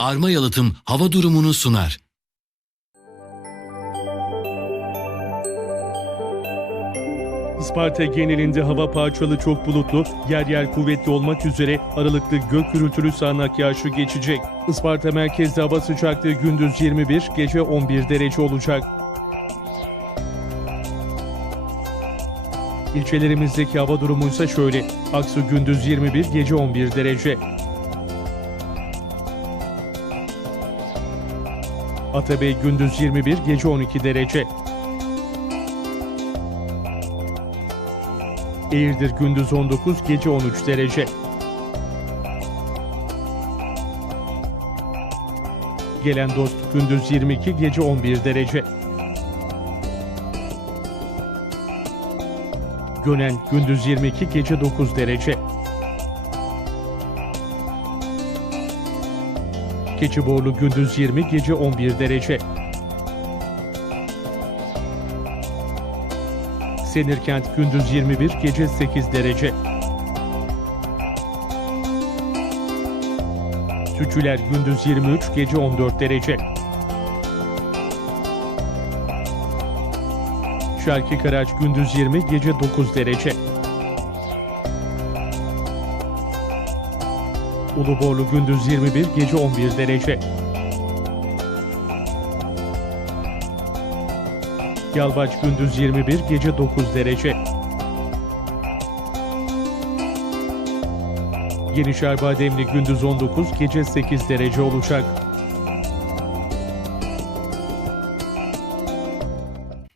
Arma Yalıtım hava durumunu sunar. Isparta genelinde hava parçalı çok bulutlu, yer yer kuvvetli olmak üzere aralıklı gök gürültülü sağanak yağışı geçecek. Isparta merkezde hava sıcaklığı gündüz 21, gece 11 derece olacak. İlçelerimizdeki hava durumu ise şöyle. Aksu gündüz 21, gece 11 derece. Atabey gündüz 21, gece 12 derece. Eğirdir gündüz 19, gece 13 derece. Gelen dost gündüz 22, gece 11 derece. Gönen gündüz 22, gece 9 derece. Keçiborlu gündüz 20, gece 11 derece. Senirkent gündüz 21, gece 8 derece. Sütçüler gündüz 23, gece 14 derece. Şarkı Karaç gündüz 20, gece 9 derece. Uluborlu gündüz 21, gece 11 derece. Yalvaç gündüz 21, gece 9 derece. Yenişehir Bademli gündüz 19, gece 8 derece olacak.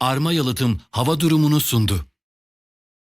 Arma Yalıtım hava durumunu sundu.